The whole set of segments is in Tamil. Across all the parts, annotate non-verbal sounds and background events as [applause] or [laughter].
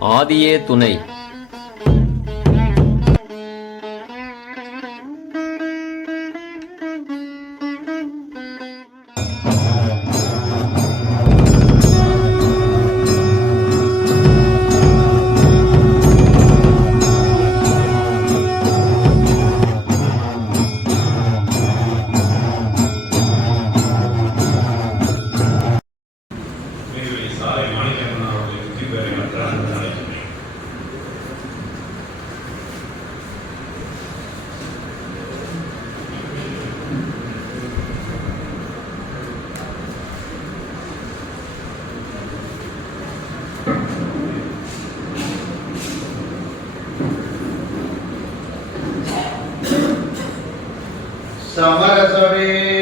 ஆதியே துணை. Samarasavi.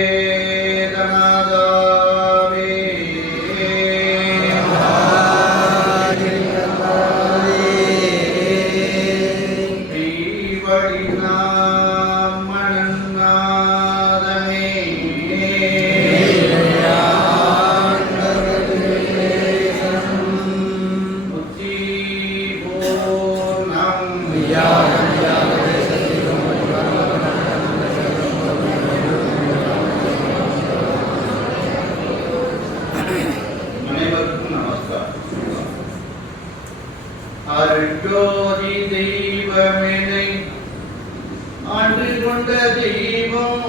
கொண்ட தெய்வம்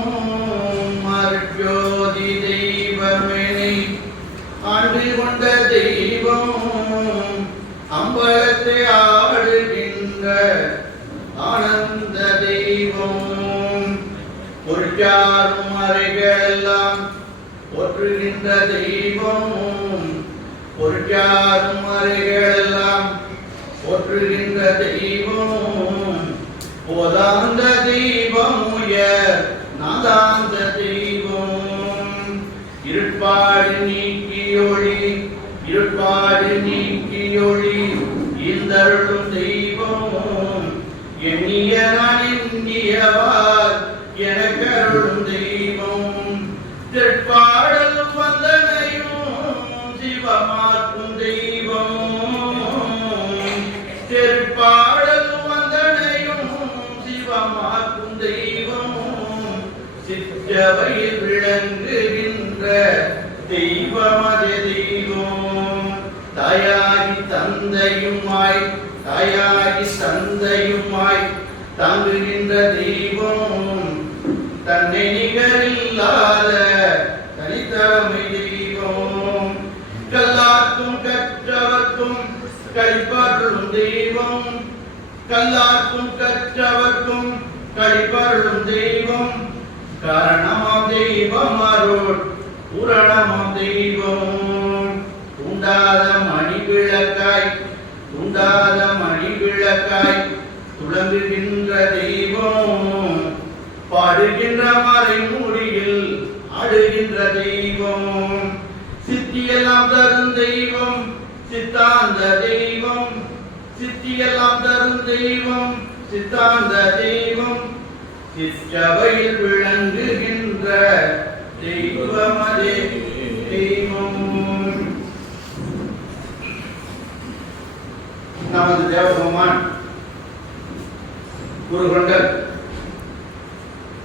அருட்ஜோதி தெய்வமெனை ஆண்டு கொண்ட தெய்வம் அம்பலத்தை ஆடுகின்ற ஆனந்த தெய்வம். பொற்றாரும் அறைகளெல்லாம் ஒற்றுகின்ற தெய்வம். பொற்றாரும் அறைகளெல்லாம் போற்றுகின்ற தெய்வம். போதாந்த தெய்வம் உயர் நாதாந்த தெய்வம். இருட்பாடு நீக்கியொளி இருட்பாடு நீக்கியொளி இந்தருளும் தெய்வமும் எண்ணிய நான் எண்ணியவார் தாயாகி சந்தையுமாய் தாங்குகின்ற தெய்வம் தன்னை நிகரில்லாத தனித்தலைமை தெய்வம். கல்லாக்கும் கற்றவர்க்கும் கழிப்பருளும் தெய்வம். கல்லாக்கும் கற்றவர்க்கும் கழிப்பருளும் தெய்வம். காரணமாம் தெய்வம் அருள் பூரணமாம் தெய்வம். உண்டாத மணி விளக்காய் உண்டாத மணி விளக்காய் துளங்குகின்ற தெய்வம் பாடுகின்ற மறைமொழியில் ஆடுகின்ற தெய்வம். சித்தியெல்லாம் தரும் தெய்வம் சித்தாந்த தெய்வம். சித்தியெல்லாம் தரும் தெய்வம் சித்தாந்த தெய்வம். சிற்றவையில் விளங்குகின்ற தெய்வம் அதே தெய்வம். நமது தேவபெருமான் குருகொண்டர்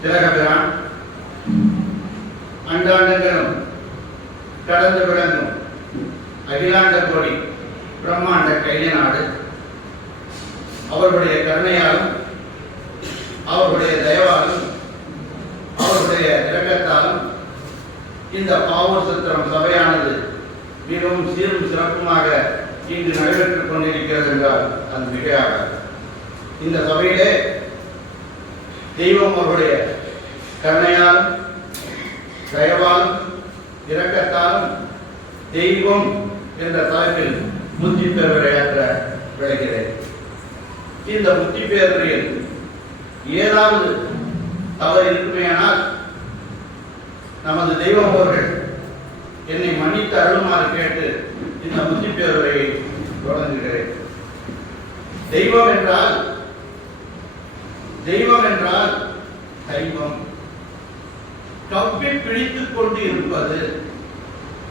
திலகபிரான் அண்டாண்டங்களும் கடந்து விளங்கும் அகிலாண்ட கோடி பிரம்மாண்ட கைய நாடு. அவர்களுடைய கருணையாலும் அவர்களுடைய தயவாலும் அவர்களுடைய இரக்கத்தாலும் இந்த பாவூர் சத்திரம் சபையானது மிகவும் சீரும் சிறப்புமாக இன்று நடைபெற்றுக் கொண்டிருக்கிறது என்றால் அது மிகையாக இந்த சபையிலே தெய்வம் அவருடைய கருணையாலும் தயவாலும் இரக்கத்தாலும் தெய்வம் என்ற தலைப்பில் முத்தி பேருரையாற்ற விளைகிறேன். இந்த முத்தி பேருரையில் ஏதாவது தவறு இருக்குமேயானால் நமது தெய்வம் அவர்கள் என்னை மன்னித்து அருளுமாறு கேட்டு இந்த முத்தி பேருரையை தொடங்குகிறேன். தெய்வம் என்றால் தெய்வம் என்றால் தெய்வம் கவ்வி பிடித்துக் கொண்டு இருப்பது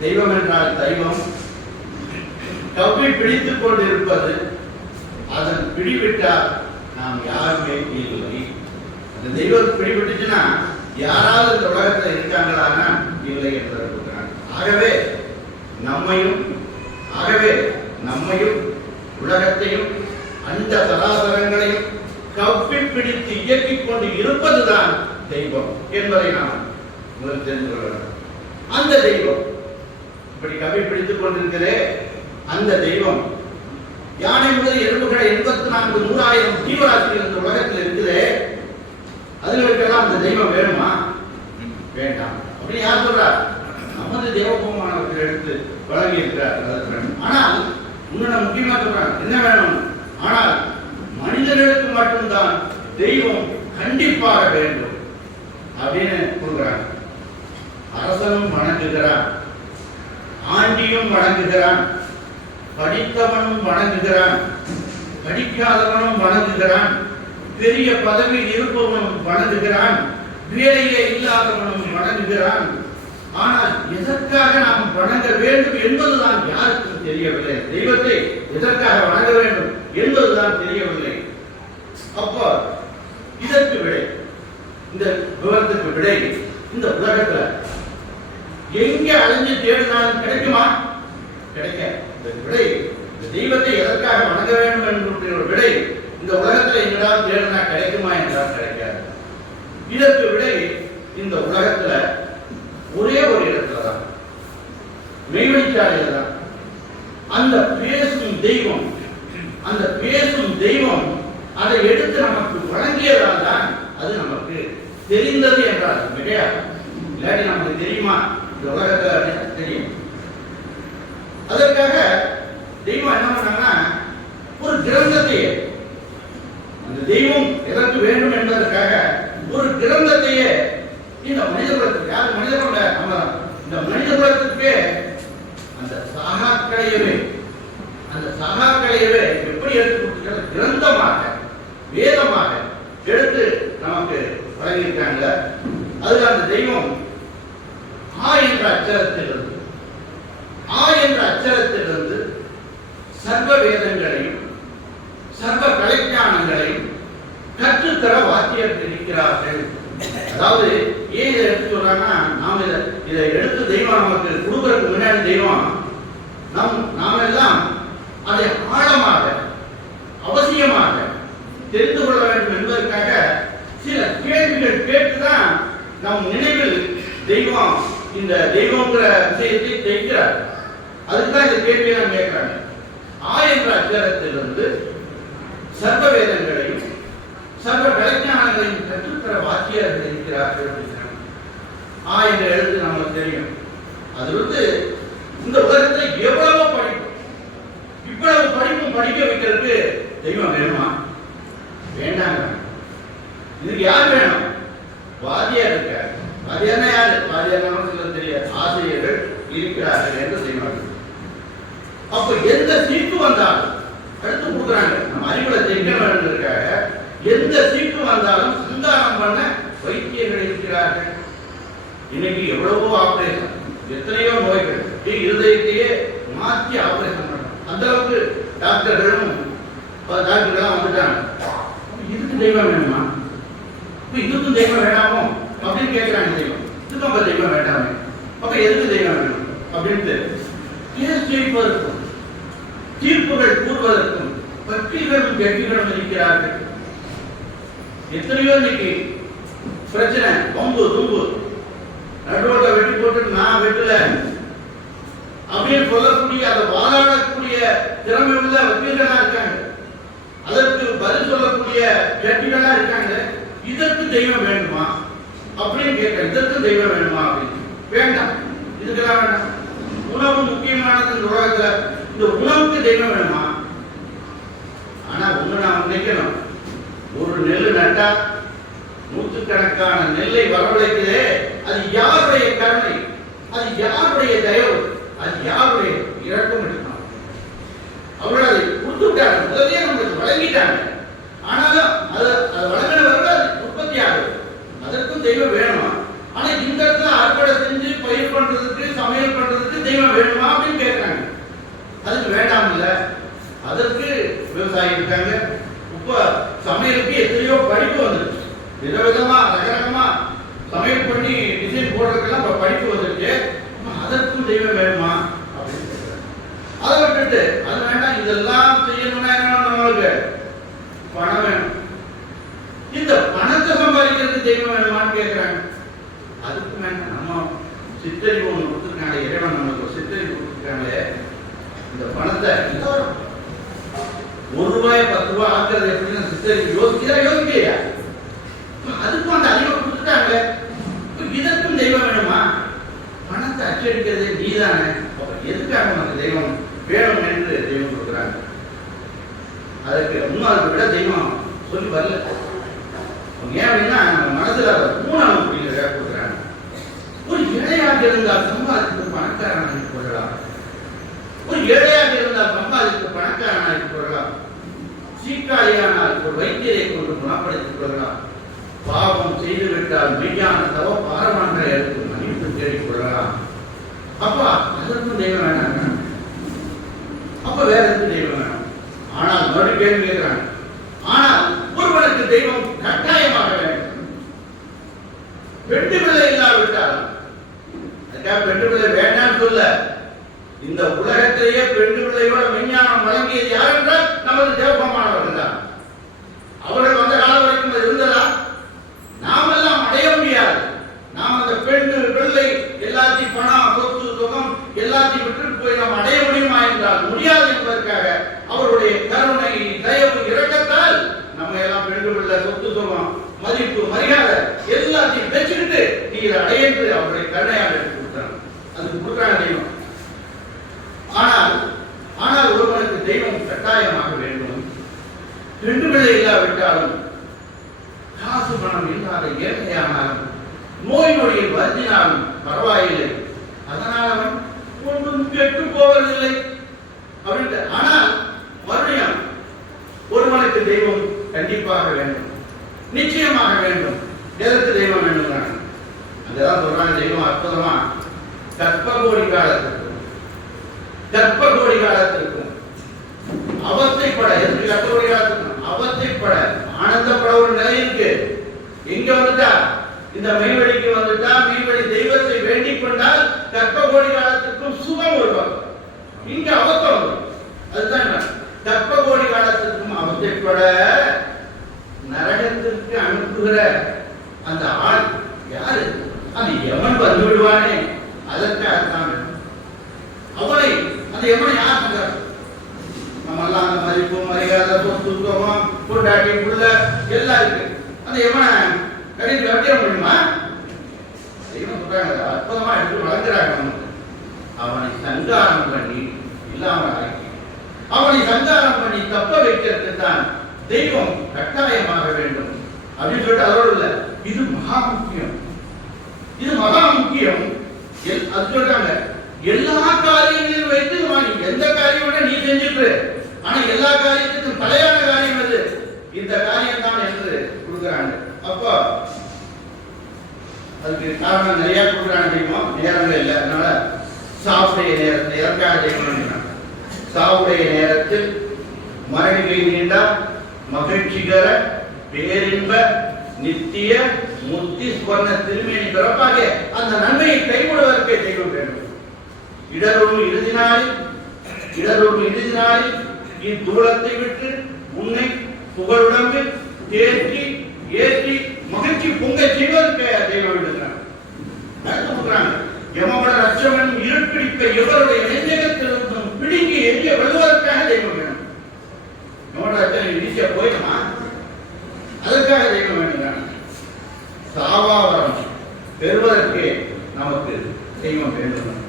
தெய்வம் என்றால் தெய்வம் கவ்வி பிடித்துக் கொண்டு இருப்பது அதன் பிடிவிட்டால் நாம் யாருமே இல்லை அந்த தெய்வம் பிடிபட்டுச்சுன்னா யாராவது இந்த உலகத்துல இருக்காங்களான்னா இல்லை என்று இருக்கிறாங்க ஆகவே நம்மையும் ஆகவே நம்மையும் உலகத்தையும் அந்த சதாசரங்களையும் கவ்வி பிடித்து இயக்கிக் கொண்டு இருப்பதுதான் தெய்வம் என்பதை நாம் முதல் தெரிந்து கொள்ள வேண்டும். அந்த தெய்வம் இப்படி கவி பிடித்துக் கொண்டிருக்கிறே அந்த தெய்வம் யானை முதல் எறும்புகளை எண்பத்தி நான்கு நூறாயிரம் ஜீவராசிகள் இந்த உலகத்தில் இருக்குதே அதுகளுக்கெல்லாம் அந்த தெய்வம் வேணுமா? வேண்டாம். அப்படின்னு யார் சொல்றார் நமது தேவபெருமானவர்கள் எடுத்து வழங்கி இருக்கிறார் வேணும். ஆனால் இன்னொன்று முக்கியமா சொல்றாங்க என்ன வேணும்? ஆனால் மனிதர்களுக்கு மட்டும்தான் தெய்வம் கண்டிப்பாக வேண்டும் அப்படின்னு கொடுக்குறாங்க. அரசனும் வணங்குகிறான். ஆண்டியும் வணங்குகிறான். படித்தவனும் வணங்குகிறான். படிக்காதவனும் வணங்குகிறான். பெரிய பதவியில் இருப்பவனும் வணங்குகிறான். வேலையே இல்லாதவனும் வணங்குகிறான். ஆனால் எதற்காக நாம் வணங்க வேண்டும் என்பதுதான் யாருக்கும் தெரியவில்லை. தெய்வத்தை எதற்காக வணங்க வேண்டும் என்பதுதான் தெரியவில்லை. அப்போ இதற்கு விடை இந்த விவரத்துக்கு விடை இந்த உலகத்துல எங்க அலைஞ்சு தேடினாலும் கிடைக்குமா? கிடைக்க இந்த விடை இந்த தெய்வத்தை எதற்காக வணங்க வேண்டும் என்கிற ஒரு விடை இந்த உலகத்துல எங்கடா தேடினா கிடைக்குமா என்றால் கிடைக்காது. இதற்கு விடை இந்த உலகத்துல ஒரே ஒரு இடத்துல தான். மெய்வழிச்சாலையில் தான். அந்த பேசும் தெய்வம் அந்த பேசும் தெய்வம் அதை எடுத்து நமக்கு வழங்கியதால் தான் அது நமக்கு தெரிந்தது என்றால் கிடையாது. இல்லாட்டி நமக்கு தெரியுமா? இந்த உலகத்துல அப்படின்னு தெரியும். அதற்காக தெய்வம் என்ன பண்ணாங்கன்னா ஒரு கிரந்தத்தையே அந்த தெய்வம் எதற்கு வேண்டும் என்பதற்காக இந்த மனித குலத்துக்கு யார் மனித குல நம்ம இந்த மனித குலத்துக்கு அந்த சகாக்களையவே அந்த சகாக்களையவே எப்படி எடுத்து கொடுத்துருக்க கிரந்தமாக வேதமாக எடுத்து நமக்கு வழங்கியிருக்காங்க அதுல அந்த தெய்வம். ஆ என்ற அச்சரத்திலிருந்து ஆ என்ற அச்சரத்திலிருந்து சர்வ வேதங்களையும் சர்வ கலைஞானங்களையும் கற்றுத்தர வாத்தியர்கள் இருக்கிறார்கள். அதாவது ஏன் இதை எடுத்து சொல்றாங்கன்னா நாம் இதை இதை எடுத்து தெய்வம் நமக்கு கொடுக்கறதுக்கு முன்னாடி தெய்வம் நம் நாம் எல்லாம் அதை ஆழமாக அவசியமாக தெரிந்து கொள்ள வேண்டும் என்பதற்காக சில கேள்விகள் கேட்டுதான் நம் நினைவில் தெய்வம் இந்த தெய்வங்கிற விஷயத்தை தைக்கிறார் அதுதான் இந்த கேள்வியை நான் கேட்கிறாங்க ஆ என்ற அச்சரத்திலிருந்து சர்வ வேதங்களையும் சர்வ கலைஞானங்களையும் கற்றுத்தர வாக்கியர்கள் இருக்கிறார்கள். ஆ என்ற எழுத்து நமக்கு தெரியும். அது வந்து இந்த உலகத்தை எவ்வளவோ படிப்பு. இவ்வளவு படிப்பும் படிக்க வைக்கிறதுக்கு தெய்வம் வேணுமா? வேண்டாங்க. இதுக்கு யார் வேணும்? வாதியார் இருக்க வாதியார்னா யாரு? வாதியார் நமக்கு சிலர் தெரியாது. ஆசிரியர்கள் இருக்கிறார்கள் என்று செய்வார்கள் அப்ப எந்த சீட்டு வந்தாலும் எடுத்து கொடுக்குறாங்க. நம்ம அறிவுல தைக்க வேண்டியதற்காக எந்த சீட்டு வந்தாலும் சந்தானம் பண்ண வைத்தியர்கள் இருக்கிறார்கள். இன்னைக்கு எவ்வளவோ ஆபரேஷன் எத்தனையோ நோய்கள் இருதயத்தையே மாற்றி ஆபரேஷன் பண்ணணும். அந்த அளவுக்கு டாக்டர்களும் பல டாக்டர்கள்லாம் வந்துட்டாங்க. இதுக்கு தெய்வம் வேணுமா? அப்ப இதுக்கும் தெய்வம் வேண்டாமோ அப்படின்னு கேட்கிறாங்க தெய்வம். இதுக்கு அப்ப தெய்வம் வேண்டாமே. அப்ப எதுக்கு தெய்வம் வேணும்? அப்படின்ட்டு கேஸ் ஜெயிப்பதற்கும் தீர்ப்புகள் கூறுவதற்கும் பற்றிகளும் வெற்றிகளும் இருக்கிறார்கள். எத்தனையோ இன்னைக்கு பிரச்சனை வம்பு தும்பு நடுவில் வெட்டி போட்டு நான் வெட்டல. அப்படின்னு சொல்லக்கூடிய அதை வாதாடக்கூடிய திறமை உள்ள வக்கீல்களா இருக்காங்க. அதற்கு பதில் சொல்லக்கூடிய ஜட்ஜிகளா இருக்காங்க. இதற்கு தெய்வம் வேண்டுமா? அப்படின்னு கேட்க இதற்கு தெய்வம் வேணுமா அப்படின்னு. வேண்டாம். இதுக்கெல்லாம் வேண்டாம். உணவு முக்கியமானது இந்த உலகத்துல. இந்த உணவுக்கு தெய்வம் வேணுமா? ஆனா ஒண்ணு நாம் நினைக்கணும். ஒரு நெல் நட்டா நூற்றுக்கணக்கான நெல்லை வரவழைக்குதே. அது யாருடைய கருணை? அது யாருடைய தயவு? அது யாருடைய இரக்கம் எடுக்கணும் அவர்கள் அதை கொடுத்துட்டாங்க முதலே நம்மளுக்கு வழங்கிட்டாங்க ஆனாலும் அது அது வழங்கினவர்கள் அது உற்பத்தி ஆகுது அதற்கும் தெய்வம் வேணுமா? ஆனா இந்த இடத்துல அறுவடை செஞ்சு பயிர் பண்றதுக்கு சமையல் பண்றதுக்கு தெய்வம் வேணுமா அப்படின்னு கேட்கறாங்க. அதுக்கு வேண்டாம் இல்ல. அதற்கு விவசாயி இருக்காங்க. இப்போ சமையலுக்கு எத்தனையோ படிப்பு வந்துருச்சு. விதவிதமா ரகரகமா சமையல் பண்ணி போடுறதுக்கெல்லாம் இப்ப படிப்பு வந்திருக்கு. அதற்கும் தெய்வம் வேணுமா? அப்படின்னு அதை விட்டுட்டு அது வேண்டாம் இதெல்லாம் செய்யணும்னா என்ன நம்மளுக்கு பணம் வேணும். இந்த பணத்தை சம்பாதிக்கிறது தெய்வம் வேணுமான்னு கேட்கிறாங்க அதுக்கு வேண்டாம் நம்ம சித்தறிவு ஒன்று கொடுத்துருக்காங்க இறைவன் நம்மளுக்கு சித்தறிவு கொடுத்துருக்காங்களே இந்த பணத்தை ஒரு ரூபாய் பத்து ரூபாய் ஆக்குறது எப்படின்னு சித்தறிவு யோசிக்கிறா யோசிக்கையா அதுக்கும் அந்த அறிவை கொடுத்துட்டாங்க இப்ப இதற்கும் தெய்வம் வேணுமா பணத்தை அச்சடிக்கிறதே நீதானே அப்ப எதுக்காக உனக்கு தெய்வம் வேணும் என்று தெய்வம் கொடுக்குறாங்க அதுக்கு இன்னும் அதை விட தெய்வம் சொல்லி வரல ஏன் அப்படின்னா நம்ம மனசுல அதை மூணாம் அப்படிங்கிறத கொடுக்குறாங்க ஒரு ஏழையாக இருந்தால் சம்பாதித்து பணக்காரனாகி கொள்ளலாம் ஒரு ஏழையாக இருந்தால் சம்பாதித்து பணக்காரனாகி கொள்ளலாம் சீக்காளியானால் ஒரு வைத்தியரை கொண்டு குணப்படுத்திக் கொள்ளலாம் பாவம் செய்து விட்டால் மெய்யான தவ பாரமன்ற இருக்கும் மன்னிப்பு தேடிக் கொள்ளலாம் அப்பா அதற்கும் தெய்வம் வேணாங்க அப்ப வேற எதுக்கு தெய்வம் வேணாம்? ஆனால் மறுபடியும் கேள்வி கேட்கிறாங்க ஆனால் ஒருவனுக்கு தெய்வம் கட்டாயமாக வேண்டும். வெட்டு பிள்ளை இல்லாவிட்டால் அதுக்காக பெண்டு பிள்ளை வேண்டாம்னு சொல்ல இந்த உலகத்திலேயே பெண்டு பிள்ளையோட விஞ்ஞானம் வழங்கியது யார் என்றால் நமது தேவமானவர்கள் தான். அவர்கள் வந்த காலம் வரைக்கும் அது இருந்ததா நாமெல்லாம் அடைய முடியாது நாம் அந்த பெண்ணு பிள்ளை எல்லாத்தையும் பணம் சொத்து சுகம் எல்லாத்தையும் விட்டுட்டு போய் நாம் அடைய முடியுமா என்றால் முடியாது என்பதற்காக அவருடைய கருணை தயவு இரக்கத்தால் நம்ம எல்லாம் பெண்ணு பிள்ளை சொத்து சுகம் மதிப்பு மரியாதை எல்லாத்தையும் வச்சுக்கிட்டு நீ இதை அடையன்று அவருடைய கருணையால் எடுத்து கொடுத்தாங்க அதுக்கு கொடுக்குறாங்க தெய்வம் ஆனால் ஆனால் ஒருவனுக்கு தெய்வம் கட்டாயமாக வேண்டும் ரெண்டு பிள்ளை இல்லாவிட்டாலும் காசு பணம் இல்லாத ஏழையானாலும் நோய் நொடியில் வருந்தினாலும் பரவாயில்லை அதனால் அவன் ஒன்றும் கெட்டு போவதில்லை அப்படின்ட்டு ஆனால் மறுபடியும் ஒருவனுக்கு தெய்வம் கண்டிப்பாக வேண்டும் நிச்சயமாக வேண்டும் எதற்கு தெய்வம் வேண்டும் அங்கதான் சொல்றாங்க தெய்வம் அற்புதமா கற்பகோடி காலத்திற்கும் கற்பகோடி காலத்திற்கும் அவஸ்தைப்பட எதுக்கு கற்பகோடி காலத்திற்கும் அவஸ்தைப்பட ஆனந்தப்பட ஒரு நிலை இருக்கு எங்க வந்துட்டா இந்த மெய்வழிக்கு வந்துட்டா மெய்வழி தெய்வத்தை வேண்டிக் கொண்டால் கற்பகோடி காலத்திற்கும் சுகம் வருவாங்க இங்க அவத்தம் வரும் அதுதான் என்ன? கற்பகோடி காலத்திற்கும் அவத்தைப்பட நரகத்திற்கு அனுப்புகிற அந்த ஆள் யாரு? அது எவன் வந்து விடுவானே. அதற்கு வேணும். அவனை அந்த எவனை யார் செஞ்சார் நம்ம எல்லாம் அந்த மதிப்பு மரியாதை சொத்து சுகம் பொண்டாட்டி புள்ள எல்லாம் இருக்கு அந்த எவனை கடைசி வெட்டிட முடியுமா? தெய்வம் சொல்றாங்க அற்புதமா எடுத்து வளர்க்கிறாங்க அவனை சங்காரம் பண்ணி இல்லாமல் ஆக்கி அவனை சங்காரம் பண்ணி தப்ப வைக்கிறதுக்கு தான் தெய்வம் கட்டாயமாக வேண்டும். அப்படின்னு சொல்லிட்டு அதோடு இல்ல இது மகா முக்கியம். இது மகா முக்கியம். அது சொல்றாங்க எல்லா காரியங்களையும் வைத்து எந்த காரியம் வேணா நீ செஞ்சுட்டு ஆனா எல்லா காரியத்துக்கும் தலையான காரியம் அது இந்த காரியம் தான் என்று கொடுக்குறாங்க. அப்போ அதுக்கு காரணம் நிறைய கொடுக்குறாங்க தெரியுமா? நேரங்கள் இல்லை. அதனால சாவுடைய நேரத்தை எதற்காக செய்யணும் சாவுடைய நேரத்தில் மரணிகை நீண்டா மகிழ்ச்சிகர பேரின்ப நித்திய முத்தி சுவர்ண திருமேனி பிறப்பாக அந்த நன்மையை கைவிடுவதற்கே செய்ய வேண்டும். இடரொரு இறுதி நாளில் இடரொரு இறுதி நாளில் இத்தூளத்தை விட்டு உன்னை புகழுடம்பில் தேற்றி ஏற்றி மகிழ்ச்சி பொங்க செய்வதற்கு தெய்வம் விடுகிறார். எமோட லட்சமன் இருப்பிடிக்க எவருடைய நெஞ்சகத்திலிருந்தும் பிடுங்கி எரிய விழுவதற்காக தெய்வம் வேணும். எமோட ரட்சவன் ஈஸியா போயிடுமா? அதற்காக தெய்வம் வேணுங்கிறாங்க சாவாவரம் பெறுவதற்கு நமக்கு தெய்வம் வேண்டும்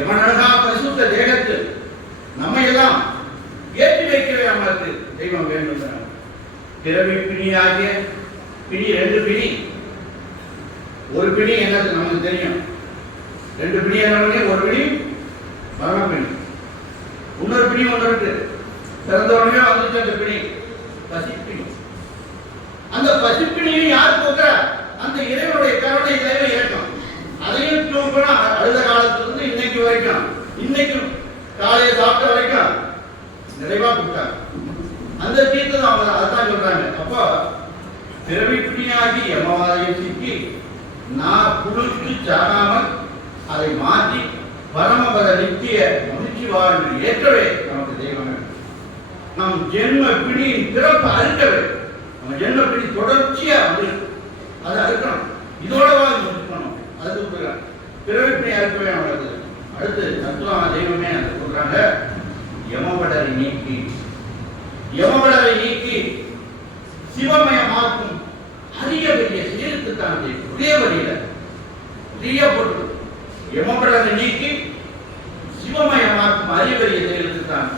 எவனழகா பரிசுத்த தேகத்தில் நம்மையெல்லாம் ஏற்றி வைக்கவே நமக்கு தெய்வம் வேண்டும் பிறவி பிணியாகிய பிணி ரெண்டு பிணி. ஒரு பிணி என்னது? நமக்கு தெரியும். ரெண்டு பிணி என்ன ஒரு பிணி மரண பிணி. இன்னொரு பிணி ஒன்று இருக்கு. பிறந்த உடனே வந்துச்சு அந்த பிணி. பசிப்பிணி அந்த பசிப்பிணியை யார் போக்குற அந்த இறைவனுடைய கருணை தயவு இறக்கம். அதையும் தூக்கணும். அழுத காலத்துல இருந்து இன்னைக்கு வரைக்கும். இன்னைக்கு காலையை சாப்பிட்ட வரைக்கும் நிறைவா கொடுத்தாங்க அந்த தீர்த்தம் அவங்க அதான் சொல்றாங்க அப்போ பிறவிப்பிணியாகி யமவாதையில் சிக்கி நான் குளிர்த்து சாகாமல் அதை மாற்றி பரமபத நித்திய மகிழ்ச்சி வாழ்வு ஏற்றவே நமக்கு தெய்வம் வேண்டும். நம் ஜென்ம பிணியின் பிறப்பு அறுக்கவே நம்ம ஜென்ம பிணி தொடர்ச்சியா வந்து அதை அறுக்கணும் இதோட வாழ்ந்து முடிக்கணும் அது கொடுக்குறாங்க பிறவி பிணி அறுக்கவே நம்மளுக்கு அடுத்து தத்துவமான தெய்வமே அதை சொல்றாங்க யமபடரை நீக்கி யமபடரை நீக்கி சிவமயமாக்கும் அரிய பெரிய செயலுக்கு தான் தெய்வம் ஒரே வழியில பெரிய பொருள் யமபடரை நீக்கி பெரிய பெரிய செயலுக்கு தான்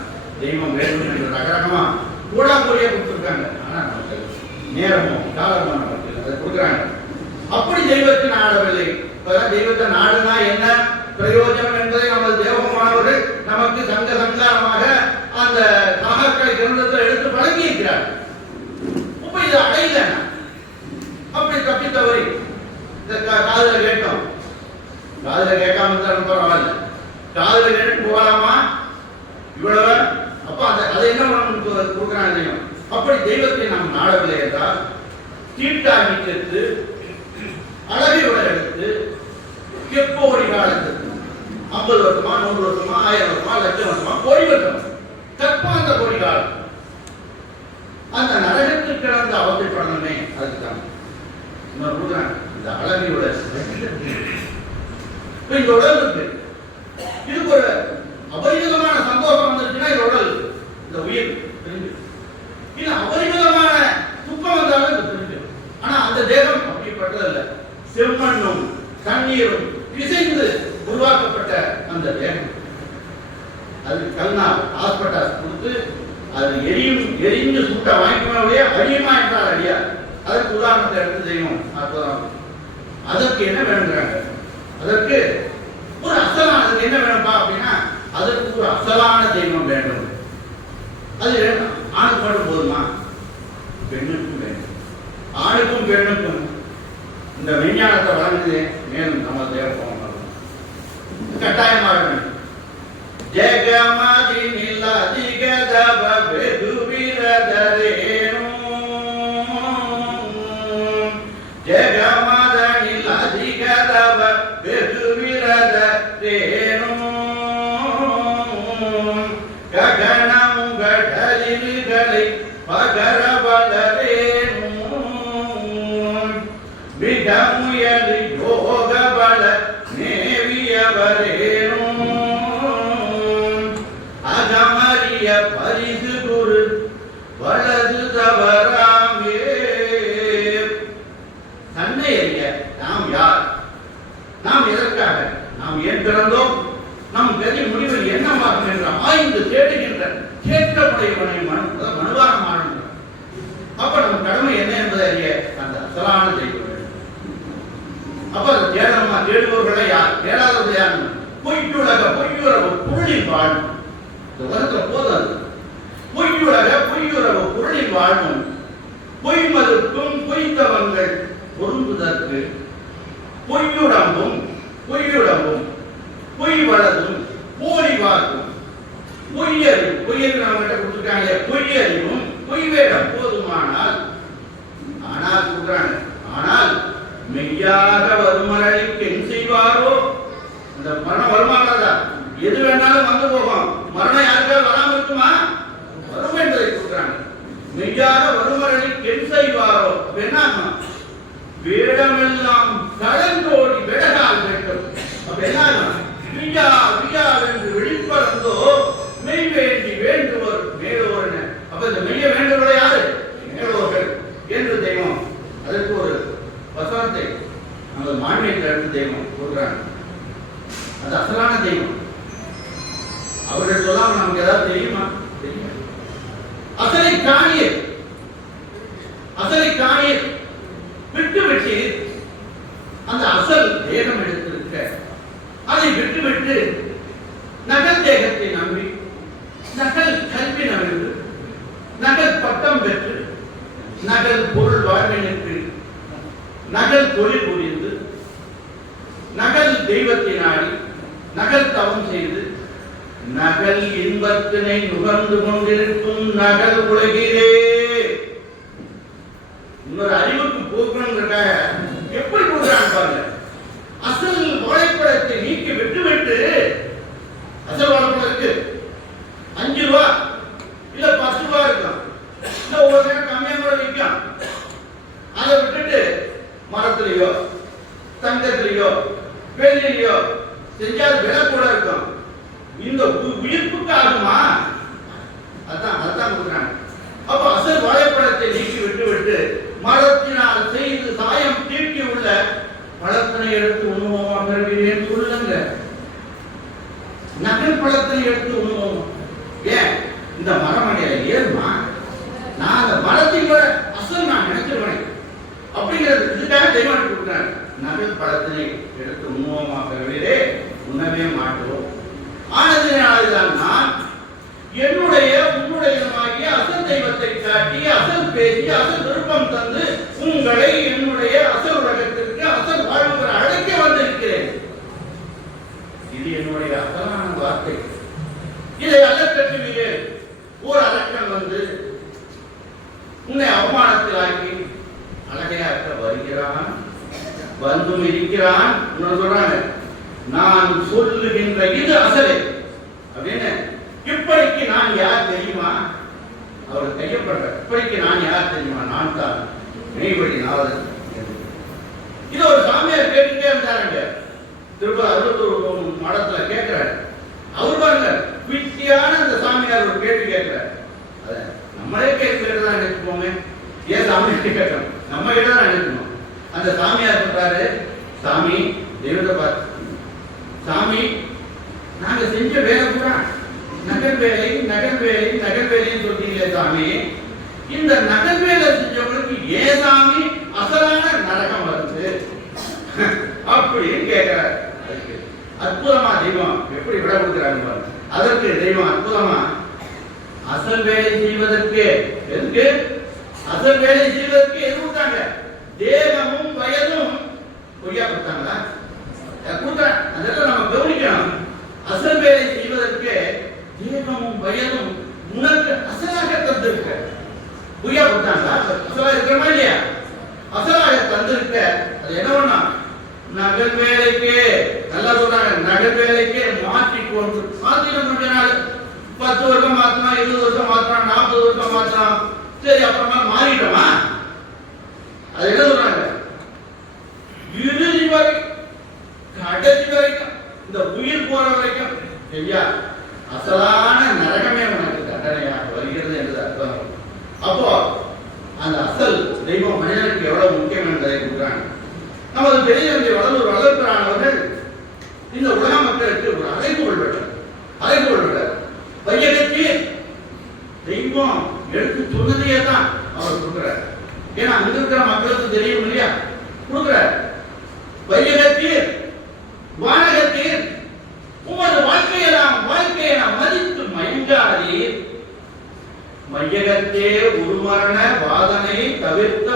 தெய்வம் வேண்டும் என்று ரகரகமா கூடா கூடிய கொடுத்துருக்காங்க. ஆனா நமக்கு நேரமோ காலமோ நமக்கு அதை கொடுக்குறாங்க. அப்படி தெய்வத்தை நாடவில்லை. இப்பதான் தெய்வத்தை நாடுனா என்ன? பிரயோஜனம் என்பதை நமது தேவமானவர்கள் நமக்கு சங்க சங்காரமாக அந்த மகாக்களை கிரந்தத்தை எடுத்து வழங்கி இருக்கிறார். இப்ப இது அடையல. அப்படி தப்பி தவறி இந்த காதல கேட்டோம். காதுல கேட்காம இருந்தாலும் பரவாயில்ல. காதல கேட்டு போகலாமா? இவ்வளவு அப்ப அதை அதை என்ன பண்ணணும் கொடுக்குறாங்க தெரியும்? அப்படி தெய்வத்தை நாம் நாடவில்லை என்றால் தீட்டாகி சேர்த்து அளவியோட எடுத்து எப்போ ஒரு காலத்துக்கு ஐம்பது வருஷமா நூறு வருஷமா ஆயிரம் வருஷமா லட்சம் வருஷமா கோடி வருஷம் அந்த கோடி காலம். அந்த நரகத்தில் கிடந்த அவதிப்படணுமே அதுதான் இந்த அளவியோட இந்த உடல் இருக்கு இதுக்கு ஒரு அபரிமிதமான சந்தோஷம் வந்துருச்சுன்னா இந்த உடல் இந்த உயிர் தெரிஞ்சு இது அபரிமிதமான துக்கம் வந்தாலும் இது தெரிஞ்சு ஆனா அந்த தேகம் அப்படிப்பட்டதல்ல செம்மண்ணும் தண்ணீரும் பிசைந்து உருவாக்கப்பட்ட அந்த தேகம் அது கல்நாள் ஹாஸ்பிட்டல் கொடுத்து அது எரியும் எரிந்து சுட்ட வாங்கிக்கவே அழியுமா என்றால் அழியா அதற்கு உதாரணத்தை எடுத்து செய்யணும் அற்புதம் அதற்கு என்ன வேணுங்கிறாங்க அதற்கு ஒரு அசலான அதுக்கு என்ன வேணும்பா அப்படின்னா அதற்கு ஒரு அசலான தெய்வம் வேண்டும் அது வேணும் ஆணுக்கு மட்டும் போதுமா பெண்ணுக்கும் வேண்டும் ஆணுக்கும் பெண்ணுக்கும் இந்த விஞ்ஞானத்தை வழங்குது மேலும் நம்ம தேவை கட்டாயமாக மெய்யாக வருமரளி பெண் செய்வாரோ? இந்த மரணம் வருமானதா எது வேணாலும் வந்து போகும். மரணம் யாருக்காவது வராமல் இருக்குமா? வரும் என்பதை சொல்றாங்க. மெய்யாக வருமரணி பெண் செய்வாரோ? அப்ப என்ன ஆகும்? வேடமெல்லாம் கலந்தோடி விடகால் வேண்டும். அப்ப என்ன ஆகும்? வியா வியா வேண்டும் வெளிப்பறந்தோ மெய் வேண்டி வேண்டுவோர் மேலோர் அப்ப இந்த மெய்ய வேண்டுவதை யாரு மேலோர்கள் என்று தெய்வம் அதற்கு ஒரு வசனத்தை நமது மாநிலத்தில் தெய்வம் கொடுக்குறாங்க அது அசலான தெய்வம். அவர்கள் சொல்லாம நமக்கு ஏதாவது தெரியுமா? தெரியாது. அசலை காணிய அசலை காணிய விட்டு விட்டு அந்த அசல் தேகம் எடுத்திருக்க. அதை விட்டு விலை கூட இருக்கும் இந்த உயிர்ப்புக்கு ஆகுமா? அதான் அதான் கொடுக்குறாங்க. அப்போ அசல் வாழைப்பழத்தை நீக்கி விட்டு விட்டு மரத்தினால் செய்து சாயம் தீட்டி உள்ள பழத்தினை எடுத்து உண்ணுவோமா பெறுவீரேன்னு சொல்லுங்க நகல் பழத்தினை எடுத்து உண்ணுவோம் ஏன் இந்த மரமடையில ஏறுமா நான் அந்த மரத்தை கூட அசல் நான் நினைச்சிருவேன் அப்படிங்கிறது இதுக்காக தெய்வம் கொடுக்குறாங்க நகல் பழத்தினை எடுத்து உண்ணுவோமா பெறுவீரே உண்ணவே மாட்டோம் ஆனதினால்தான் நான் என்னுடைய உன்னுடையமாகிய அசல் தெய்வத்தை காட்டி அசல் பேசி அசல் விருப்பம் தந்து உங்களை என்னுடைய அசல் உலகத்திற்கு அசல் வாழ்வுக்கு அழைக்க வந்திருக்கிறேன் இது என்னுடைய அசலான வார்த்தை இதை அலக்கட்டுவீர்கள் ஒரு அரக்கன் வந்து உன்னை அவமானத்தில் ஆக்கி அழகையாக்க வருகிறான் வந்தும் இருக்கிறான். இன்னொரு சொல்றாங்க நான் சொல்லுகின்ற இது அசலே. அப்படின்னு இப்படிக்கு நான் யார் தெரியுமா? அவர் கையப்படுற இப்படிக்கு நான் யார் தெரியுமா? நான் தான். மெய்வழி நாவலன் இது ஒரு சாமியார் கேட்டுட்டே இருந்தாருங்க. திருப்பதி அறுபத்தூர் மடத்துல கேட்கிறாரு. அவர் பாருங்க குயிக்கியான அந்த சாமியார் ஒரு கேள்வி கேட்கிறார். அத நம்மளே கேள்வி தான் நினைச்சுப்போமே ஏன் சாமி கேட்கணும்? நம்ம கிட்ட தான் நினைக்கணும் அந்த சாமியார் சொல்றாரு சாமி தெய்வத்தை பார்த்து சாமி நாங்க செஞ்ச வேலை கூட நகர் வேலை நகர் வேலை நகர் வேலைன்னு சொல்றீங்களே சாமி. இந்த நகர் வேலை செஞ்சவங்களுக்கு ஏன் சாமி அசலான நரகம் வருது? [laughs] அப்படின்னு கேட்கிறார். அற்புதமா தெய்வம் எப்படி விட கொடுக்குறாங்க பாருங்க. அதற்கு தெய்வம் அற்புதமா அசல் வேலை செய்வதற்கு எதுக்கு? அசல் வேலை செய்வதற்கு எது கொடுத்தாங்க? தேகமும் வயதும் பொய்யா கொடுத்தாங்களா? கொடுத்தாங்க அதெல்லாம் நம்ம கவனிக்கணும். அசல் வேலை செய்வதற்கு தேகமும் வயதும் உனக்கு அசலாக தந்திருக்க. பொய்யா கொடுத்தாங்களா? அசலா இருக்கிறமா இல்லையா? அசலாக தந்திருக்க. அது என்ன பண்ணா நகர் வேலைக்கு நல்லா சொல்றாங்க நகர் வேலைக்கு மாற்றி கொண்டு. மாற்றின கொஞ்ச நாள். பத்து வருஷம் மாத்தலாம் இருபது வருஷம் மாத்தலாம் நாற்பது வருஷம் மாத்தலாம் சரி அப்புறமா மாறிட்டோமா? அது என்ன சொல்றாங்க? இறுதி வரை கடைசி வரைக்கும் இந்த உயிர் போற வரைக்கும் ஐயா அசலான நரகமே உனக்கு தண்டனையாக வருகிறது என்று அர்த்தம். அப்போ அந்த அசல் தெய்வம் மனிதனுக்கு எவ்வளவு முக்கியம் என்பதை கொடுக்குறாங்க. நமது பெரிய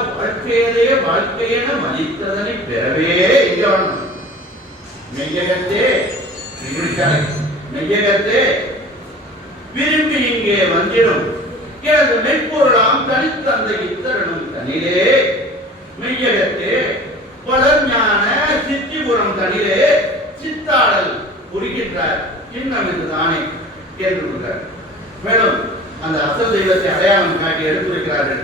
தவிர்த்த வாழ்க்கையென மதித்ததனை பெறவே இங்கவனம் மெய்யகத்தே மெய்யகத்தே விரும்பி இங்கே வந்திடும். எனது மெய்ப்பொருளாம் தனித்தந்த இத்தரனும் தனிலே. மெய்யகத்தே வளர்ஞான சித்திபுரம் தனிலே. சித்தாடல் புரிகின்றார். இன்னம் இதுதானே என்று மேலும் அந்த அசல் தெய்வத்தை அடையாளம் காட்டி எடுத்துரைக்கிறார்கள்.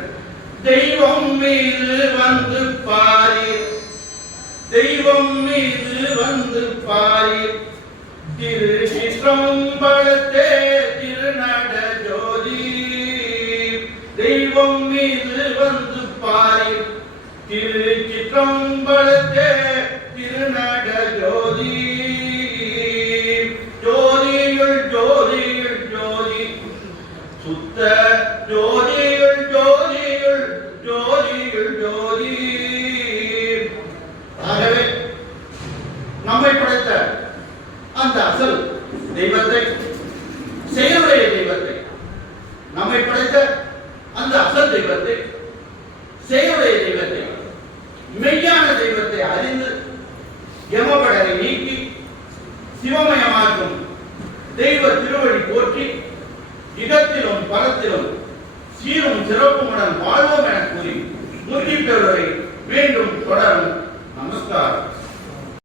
தெய்வம் மீது வந்து பாரீர். தெய்வம் மீது வந்து பாரீர். திரு சிற்றம்பலத்தே திருநட ஜோதி தெய்வம் மீது வந்து பாரீர். திரு சிற்றம்பலத்தே